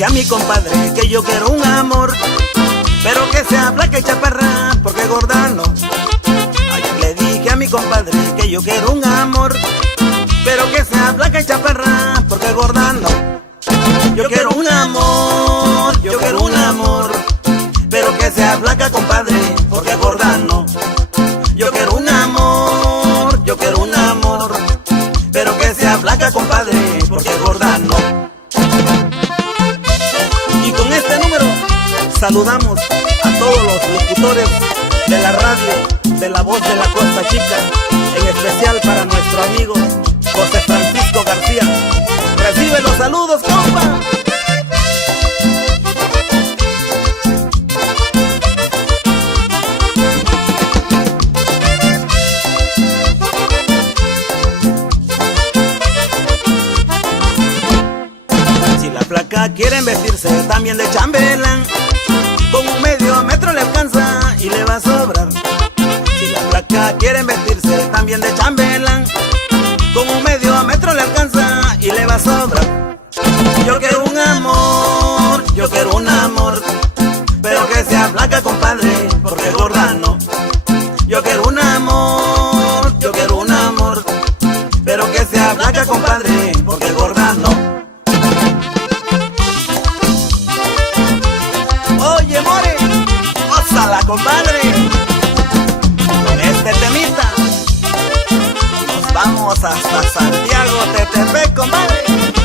dije a mi compadre que yo quiero un amor, pero que sea flaca y chaparra, porque gorda no. Ayer le dije a mi compadre que yo quiero un amor, pero que sea flaca y chaparra, porque gorda no. Yo quiero un amor, yo quiero un amor, pero que sea flaca, compadre, porque gorda no. Yo quiero un amor, yo quiero un amor, pero que sea flaca, compadre, porque gorda no. Y con este número saludamos a todos los locutores de la radio de La Voz de la Costa Chica, en especial para nuestro amigo José Francisco García. Recibe los saludos, compa. Si la flaca quiere vestirse también de chambelán, con un medio metro le alcanza y le va a sobrar. Si la flaca quiere vestirse también de chambelán, con un medio metro le alcanza y le va a sobrar. Yo quiero un amor, yo quiero un amor, pero que sea flaca, compadre, porque gorda no. Yo quiero un amor, yo quiero un amor, pero que sea flaca, compadre, porque gorda no. Oye, more, gózala, compadre. Con este temita nos vamos hasta Santiago, Tetepec, compadre.